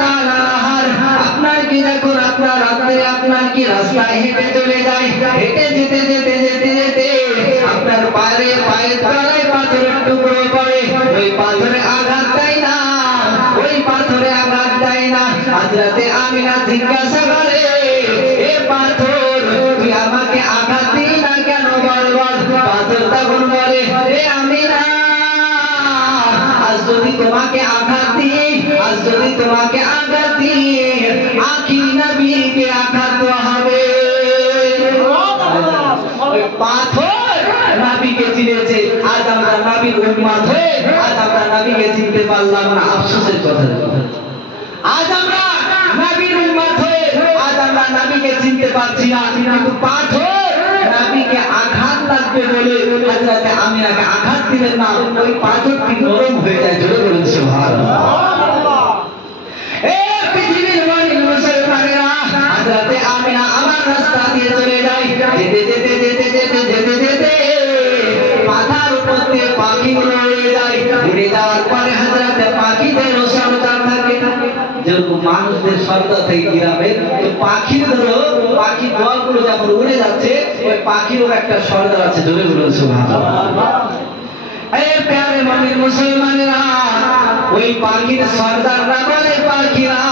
তাআলা আপনার কি দেখুন আপনার রাত্রে আপনার কি রাস্তায় হেঁটে চলে যায়, হেঁটে যেতে যেতে যেতে যেতে আপনার পায়ের তলায় পাথরের টুকরো পড়ে, ওই পাথরে আঘাত দেয় না, ওই পাথরে আঘাত দেয় না। হযরতে আমিনা জিজ্ঞাসা করে, এ পাথর তুই আমাকে আঘাত দিলি না কেন বল বল? পাথর তখন বলে, এ আমিনা আজ যদি তোমাকে আঘাত দিই, আজ যদি তোমাকে আঘাত দিই আখির নবীকে আঘাত দেওয়া হবে। পাথর নবীকে চিনেছে, আজ আমরা নবীর উম্মত হয়ে আজ আমরা নবীকে চিনতে পারলাম না, আফসোসের কথা। আজ আমরা নবীর উম্মত হয়ে আজ আমরা নবীকে চিনতে পারছি না, কিন্তু পাথর নবীকে আঘাত লাগবে বলে হযরতে আমিনাকে আঘাত দিলেন না, ওই পাথরটি নরম হয়ে যায়। জোরে বলুন সুবহানাল্লাহ। এই পৃথিবীর মানিক মুসলমানেরা, হযরতে আমিনা আমার রাস্তা দিয়ে চলে যায়, যেতে যেতে যেতে যেতে যেতে যেতে মাথার উপর দিয়ে পাখিগুলো উড়ে যায়। উড়ে যাওয়ার পরে হযরতে পাখিদেরও সর্দার থাকে, যেরকম মানুষদের সর্দার থেকে গ্রামের, তো পাখির দলগুলো যখন উড়ে যাচ্ছে ওই পাখিরও একটা সর্দার আছে। জোরে বলুন সুবহানাল্লাহ। এই প্যারে মুমিন মুসলমানেরা, ওই পাখির সর্দাররা বলে, পাখিরা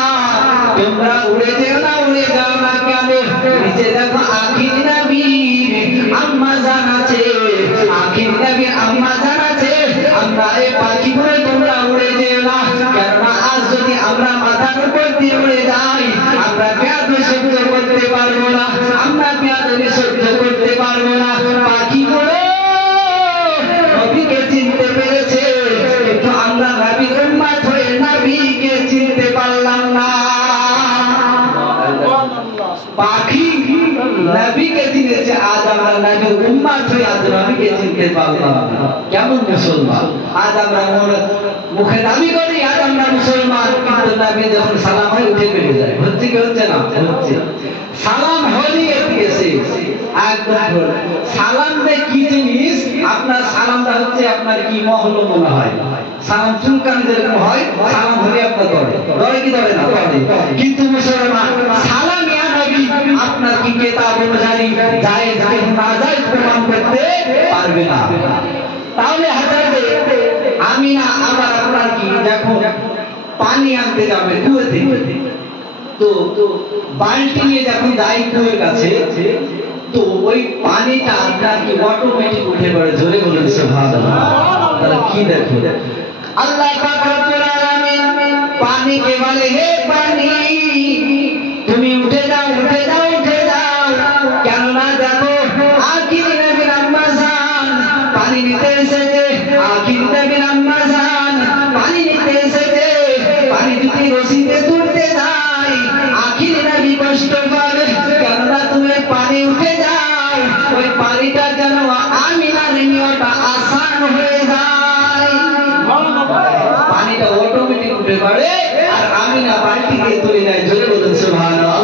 তোমরা উড়ে যেও না, উড়ে যাও না কেন? নিচে দেখো আখির নবীর আম্মা জান আছে, আখির নবীর আম্মা জান আছে, আমরা এই পাখিগুলো তোমরা উড়ে যেও না, কেননা আজ যদি আমরা মাথার উপর দিয়ে উড়ে যাই আমরা বেয়াদবি সহ্য করতে পারবো না, আমরা বেয়াদবি সহ্য করতে পারবো না। পাখিগুলো নবীকে চিনতে পেরেছে, কিন্তু আমরা নবীর উম্মত হয়ে নবীকে চিনতে পারলাম না। পাখি নবীকে চিনেছে, আজ আমরা নবীর উম্মত হয়ে আজ নবীকে চিনতে পারলাম না। কেমন মুসলমান? আজ আমরা মুখে দাবি করি আজ আমরা মুসলমান, কিন্তু নবী যখন সালাম হয় উঠে পেরে যায়। হচ্ছে কি হচ্ছে না? হচ্ছে। সালাম হলেই এসে একদম সালাম দেয় কি জিনিস? আপনার সালামটা হচ্ছে আপনার কি মহল মনে হয়, সালাম চুলকানি যেরকম হয়, সালাম হলে আপনার ধরে কি ধরে না ধরে। কিন্তু মুসলমান সালাম ইয়া নবী আপনার কি কিতাব অনুযায়ী জায়েজ কি নাজায়েজ প্রমাণ করতে পারবে না। তাহলে হযরতে আমিনা আবার আপনার কি দেখো পানি আনতে যাবে কুয়ো থেকে, তো বালতি নিয়ে যখন যায় কুয়োর কাছে, তো ওই পানিটা আপনার কি অটোমেটিক উঠে পড়ে। জোরে বলুন সুবহানাল্লাহ। তাহলে কি দেখো আল্লাহ পাক রব্বুল আলামিন পানিকে বলে, হে পানি তুমি উঠে যাও, উঠে যাও, উঠে যাও। কেননা দেখো আখির নবীর আম্মা জান পানি নিতে এসেছে, আখির নবীর আম্মা জান পানি নিতে এসেছে। পানি যদি রশিতে তুলতে যায় আখির নবী কষ্ট পাবে, কেননা তুমি পানি উঠে যাও, ওই পানিটা যেন আমিনার নিয়টা আসান হয়ে যায়। পানিটা অটোমেটিক উঠে পড়ে আর আমিনা বালতিকে তুলে নেয়। জোরে বলুন সুবহানাল্লাহ।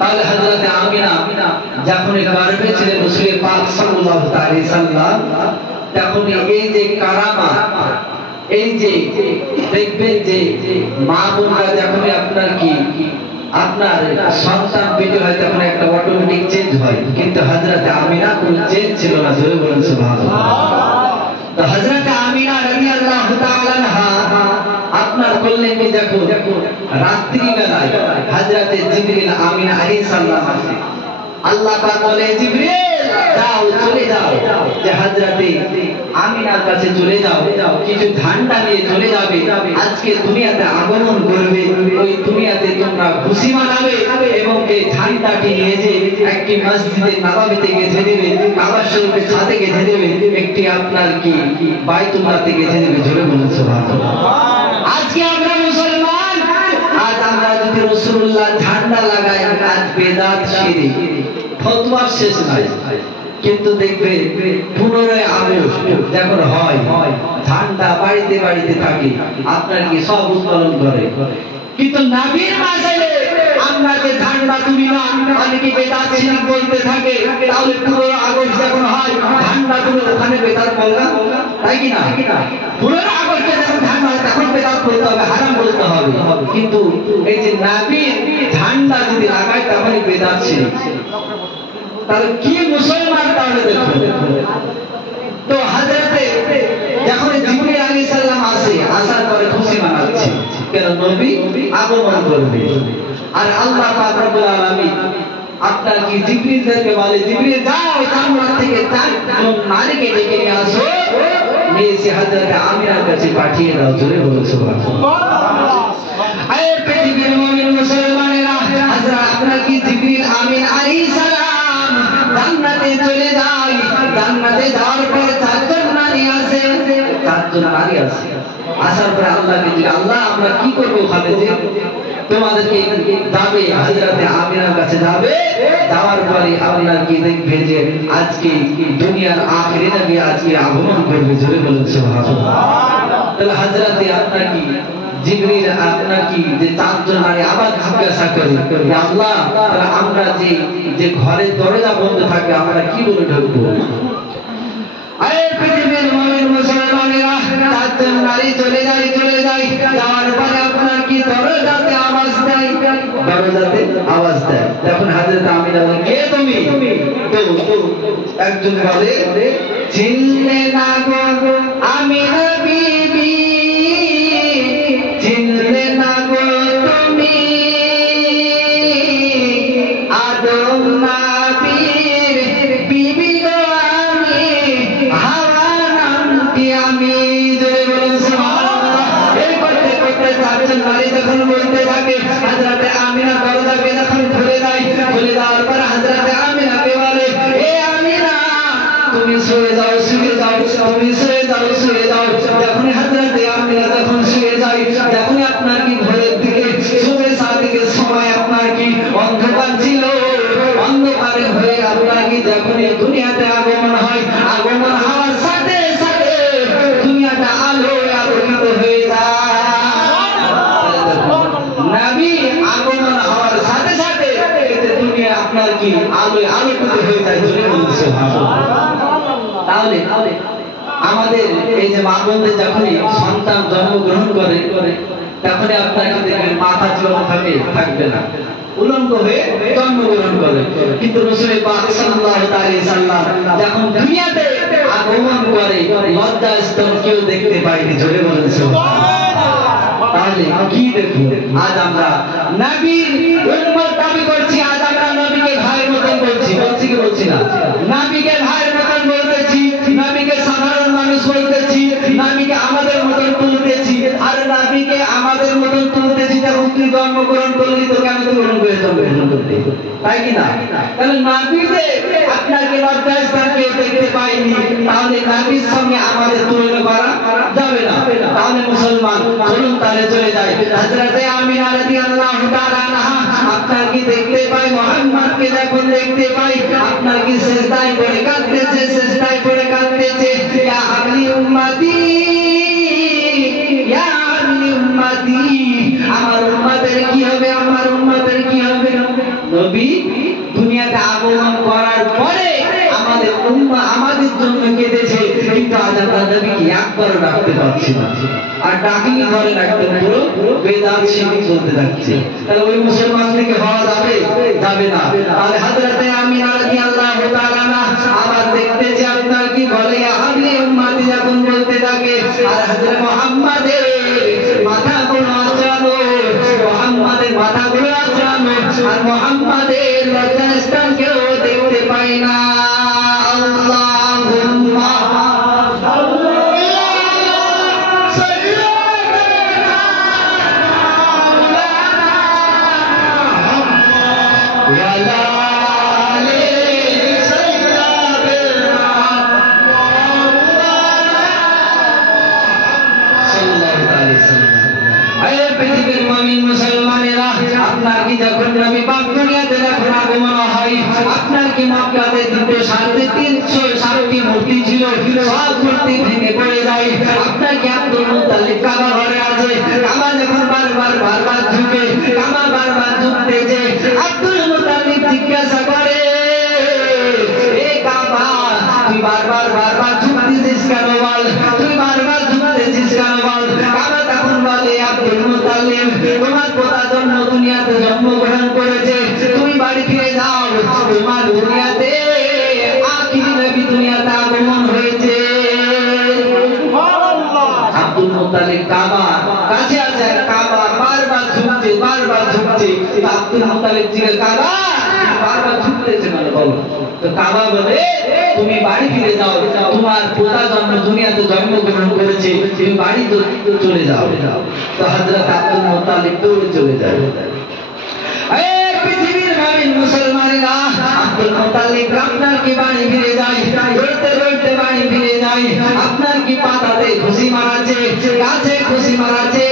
তাহলে হযরতে আমিনা যখন গর্ভে ছিলেন রাসূল পাক সাল্লাল্লাহু আলাইহি সাল্লাম, তখন এই যে কারামা, এই যে দেখবেন যে মা বোনরা যখন আপনার কি আপনার সন্তান পেটে হয় তখন একটা অটোমেটিক চেঞ্জ হয়, কিন্তু হযরতে আমিনা কোনো চেঞ্জ ছিল না। জোরে বলুন সুবহানাল্লাহ। তো হযরতে আমিনা রাদিয়াল্লাহু তাআলা আনহা আপনার করলেন কি দেখো রাত্রি বেলায় হযরতে জিবরিল আমিনা আলাইহিস সালাম আসে, আল্লাহ পাক বলে জিবরিল যাও চলে যাও, যে হযরতে আমিনার কাছে চলে যাও, কিছু ধানটা নিয়ে চলে যাবে, আজকে দুনিয়াতে আগমন করবে, ওই দুনিয়াতে তোমরা খুশি মানাবে এবং এই ধানটাকে নিয়ে যে একটি মসজিদে নববীতে গেঁথে দেবে, কাবা শরীফের ছাদে গেঁথে দেবে, একটি আপনার কি বাইতুল্লাহতে গেঁথে দেবে। জোরে বলুন সুবহানাল্লাহ। আজকে আমরা মুসলমান, আজ আমরা যদি রাসূলুল্লাহ ঝান্ডা লাগাই আজ বেদাত শিরক, ফতোয়া শেষ নাই। কিন্তু দেখবে 15 আগস্ট যখন হয় ঠান্ডা বাড়িতে বাড়িতে থাকে, আপনার কি সব উৎপাদন করে। কিন্তু নবীর মাঝে আমরা যে ঠান্ডা তুমি না অনেকে বেদাত শিরক বলতে থাকে, তাহলে 15 আগস্ট যখন হয় ঠান্ডা তুমি ওখানে বেদাত বলবা, তাই কি না? 15 আগস্টে যখন ঠান্ডা হয় তখন বেদাত বলতে হবে, হারাম বলতে হবে। কিন্তু এই যে নবীর ঠান্ডা যদি লাগায় তখনই বেদাত শিরক। তাহলে কি মুসলমান, তাহলে দেখুন তো হযরতে যখন জিবরিল আলাইহিস সালাম আসে, আসার পরে খুশি মানাচ্ছে, কেন নবী আগমন করবে। আর আল্লাহ পাক রব্বুল আলামিন আপনার কি জিবরিলকে বলে, জিবরিল যাও জান্নাত থেকে 4 জন নারীকে ডেকে নিয়ে আসো, নিয়ে এসে হযরতে আমিনার কাছে পাঠিয়ে দাও। জোরে বলো সুবহানাল্লাহ। আয়ে পৃথিবীর মুমিন মুসলমানেরা, হযরত আপনার কি জিবরিল আমিন আলাইহিস সালাম জান্নাতে চলে যায়। জান্নাতে যাওয়ার পর 4 জন নারী আসে, 4 জন নারী আসে। আসার পরে আল্লাহকে জিজ্ঞাসা, আল্লাহ আমরা কি করব ওখানে, যে তোমাদেরকে যাবে হযরতে আমিনার কাছে যাবে, যাওয়ার পরে আপনার কি দেখবে যে আজকে দুনিয়ার আখেরি নবী আজকে আগমন করবে। জোরে বলুন সুবহানাল্লাহ। তাহলে হযরতে আপনার কি জিবরিল আপনার কি যে 4 জন নারী আবার জিজ্ঞাসা করে, আল্লাহ তাহলে আমরা যে ঘরের দরজা বন্ধ থাকবে আমরা কি বলে ঢুকবো। আরে পৃথিবীর মুমিন মুসলমানেরা, 4 জন নারী চলে যায়, যাওয়ার পরে আপনার কি দরজাতে আওয়াজ দেয়, তখন হযরত আমিনা বলে, কে তুমি? তো একজন বলে, চিনলে না গো আমিনা বিবি, চিনলে না গো তুমি আদম নবীর বিবি গো, আমি হাওয়া নামটি আমি। জোরে বলুন সুবহানাল্লাহ। এই করতে করতে 4 জন নারী যখন বলতে থাকে, হযরতে আমিনা দরজাকে যখন খুলে দেয়, খুলে দেওয়ার পর হযরতে আমিনাকে বলে, এ আমিনা তুমি শুয়ে যাও, শুয়ে যাও, তুমি শুয়ে যাও, শুয়ে যাও। যখন হযরতে আমিনা যখন শুয়ে যায়, যখন আপনার কি ভোরের দিকে শুয়ে সাদিকে সময় আপনার কি অন্ধকার ছিল, অন্ধকারে হয়ে আপনার কি যখন এই দুনিয়াতে আগমন হয়, আগমন হওয়ার সাথে সাথে দুনিয়াটা আলোয় আলোকিত হয়ে যায়। নবী আগমন হওয়ার সাথে সাথে দুনিয়া আপনার কি আলোয় আলোকিত হয়ে যায়। জোরে বলুন সুবহানাল্লাহ। তাহলে আমাদের এই যে মা বোনদের যখনই সন্তান জন্মগ্রহণ করে, তখনই আপনার কি দেখবেন মাথা চুলানো থাকবে না, উলঙ্গ হয়ে জন্মগ্রহণ করে। কিন্তু রাসূল পাক সাল্লাল্লাহু আলাইহি সাল্লাম যখন দুনিয়াতে আগমন করে, লজ্জাস্থান কেউ দেখতে পায়নি। জোরে বলেন সুবহানাল্লাহ। তাহলে কি দেখুন, আজ আমরা নবীর উম্মত দাবি করছি, আজ আমরা নবীকে ভাইয়ের মতন বলছি কি বলছি না? নবীকে ভাইয়ের মতন বলতেছি, নবীকে সাধারণ মানুষ বলতেছি, নবীকে আমাদের মতন তুলতেছি। আর নবীকে আমাদের মতন তুলতেছি, যখন তুই জন্মগ্রহণ করলি তো কেন তুই উলঙ্গ হয়ে জন্মগ্রহণ করলি, তাই কি না? তাহলে নবীতে আপনাকে লজ্জাস্থান কেউ দেখতে পায়নি, তাহলে নবীর সঙ্গে আমাদের তুলনা করা যাবে না। তাহলে মুসলমান চলুন তাহলে চলে যাই। হযরতে আমিনা রাদিয়াল্লাহু তাআলা আনহা আপনার কি দেখতে পাই, মুহাম্মদকে যখন দেখতে পাই আপনার কি সিজদায় পড়ে কাঁদতেছে, সিজদায় পড়ে কাঁদতেছে, ইয়া আহলি উম্মতি, ইয়া আহলি উম্মতি, আমার উম্মতের কি হবে, আমার উম্মতের কি হবে। নবী দুনিয়াতে আগমন করার পরে আমাদের উম্মাহ আমাদের জন্য কেঁদেছে, কিন্তু আজ আমরা নবীকে একবারও ডাকতে পারছি না। আর ডাকলে ধরে রাখতে পুরো বেদাত শিরক চলতে থাকছে। তাহলে ওই মুসলমান থেকে হওয়া যাবে না। তাহলে হযরতে আমিনা রাদিয়াল্লাহু তাআলা আবার দেখতেছে আপনার কি বলে, আহলে উম্মতি যখন বলতে থাকে, আর হযরত মুহাম্মাদের মাথাগুলো আঁচড়ানো, মুহাম্মাদের মাথাগুলো আঁচড়ানো, আর মুহাম্মাদের লজ্জাস্থান কেউ দেখতে পায় না। আল্লাহুম্মা সাল্লি 107টি মূর্তি ছিল, সব মূর্তি ভেঙে পড়ে যায়। আপনাকে আব্দুল মুত্তালিব কাবা ঘরে আছে, কাবা যখন বারবার ঝুঁকে, কাবা বারবার ঝুঁকতেছে, আব্দুল মুত্তালিব জিজ্ঞাসা করে, এ কাবা তুই বারবার ঝুঁকতেছিস কেন বল, তুই বারবার ঝুঁকতেছিস কেন বল? কাবা তখন বলে, আব্দুল মুত্তালিব তোমার পোতা জন্ম দুনিয়াতে জন্মগ্রহণ করেছে, তুমি বাড়ি ফিরে যাও, তোমার দুনিয়াতে আখিরি নবী দুনিয়াতে আগমন হয়েছে। আব্দুল মুত্তালিব কাবা কাছে আছে, কাবা বারবার ঝুঁকছে। আব্দুল মুত্তালিব জিজ্ঞেস, কাবা বারবার ঝুঁকতেছে কেন বলো? তো কাবা বলে, তুমি বাড়ি ফিরে যাও, তোমার পোতা জন্ম দুনিয়াতে জন্মগ্রহণ করেছে, তুমি বাড়ি চলে যাও। তো হযরত আব্দুল মুত্তালিব দৌড়ে চলে যায়। পৃথিবীর নবীন মুসলমানেরা, আব্দুল মুত্তালিব আপনার কি বাড়ি ফিরে যায়, দৌড়তে বাড়ি ফিরে যায়। আপনার কি পাতাতে খুশি মারাচ্ছে, গাছে খুশি মারাচ্ছে,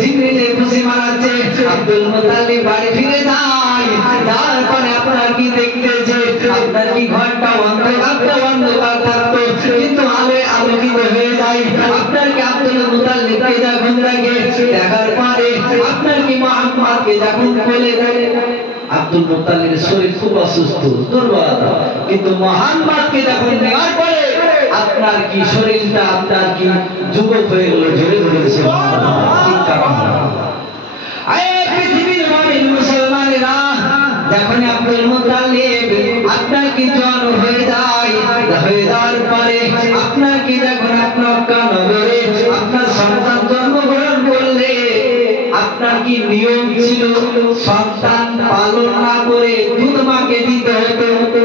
ঝিমরিতে খুশি মারাচ্ছে। আব্দুল মুত্তালিব বাড়ি ফিরে যায়, তারপরে আপনার কি দেখতেছে, আপনার কি ঘরটা অন্ধকার থাকতো, কিন্তু আলোয় আলোকিত হয়ে যায়। আপনার কি আব্দুল মুত্তালিবকে যখন দেখে, দেখার পরে আপনার কি মুহাম্মদকে যখন কোলে ধরে, আব্দুল মুত্তালিবের শরীর খুব অসুস্থ, দুর্বলতা, কিন্তু মুহাম্মদকে যখন নেওয়ার পরে আপনার কি শরীরটা আপনার কি যুবক হয়ে গেল, ঝরে পড়েছে। কি কারণ? পৃথিবীর নবীন মুসলমানেরা, যখন আব্দুল মুত্তালিব আপনার কি জন্ম হয়ে যায়, হয়ে যাওয়ার পরে আপনার কি যখন মক্কা নগরে আপনার সন্তান জন্মগ্রহণ করলে, আপনার কি নিয়ম ছিল সন্তান পালন না করে দুধ মাকে দিতে হতো?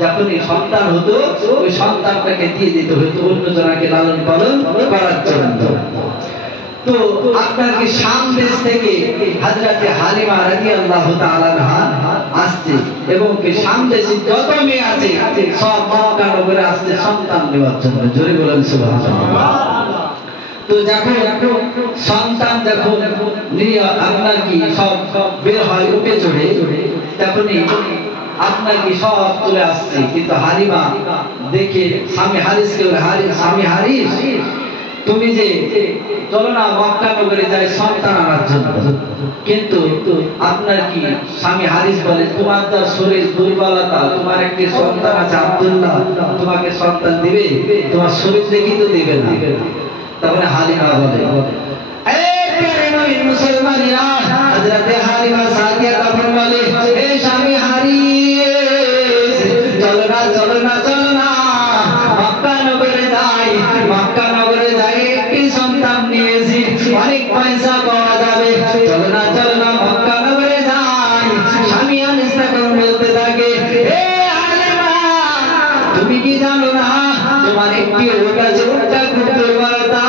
যখন এই সন্তান হতো, ওই সন্তানটাকে দিয়ে দিতে হতো অন্য জনকে লালন পালন করার জন্য। তো আপনার কি শাম দেশ থেকে হযরতে হালিমা রাদিয়াল্লাহু তাআলা আসছে, এবং কি শাম দেশে যত মেয়ে আছে সব মক্কা নগরে আসছে সন্তান নেওয়ার জন্য। জোরে বলেন সুবহানাল্লাহ। তো যখন সন্তান যখন আপনার কি সব বের হয় উঠে চড়ে, তখনই আপনার কি সব চলে আসছে। কিন্তু হালিমা দেখে স্বামী হারিসকে বলে, স্বামী হারিস, তুমি যে চলো না মক্কা নগরে যাই সন্তান আনার জন্য। কিন্তু আপনার কি স্বামী হারিস বলে, তোমার তো শরীর দুর্বলতা, তোমার একটি সন্তান আছে আব্দুল্লাহ, তোমাকে সন্তান দিবে? তোমার শরীর দেখি তো দিবে না। তখন হালিমা বলে, মুসলমানেরা, হযরতে হালিমা সাদিয়া তখন বলে, হে স্বামী হারিস, চলো না মক্কা নগরে যাই, মক্কা নগরে যাই, একটি সন্তান নিয়েছি, অনেক পয়সা পাওয়া যাবে, চলো না মক্কা নগরে যাই। স্বামী হারিস তখন বলতে থাকে, হে হালিমা, তুমি কি জানো না তোমার একটি ওট আছে, ওটা খুব দুর্বলতা,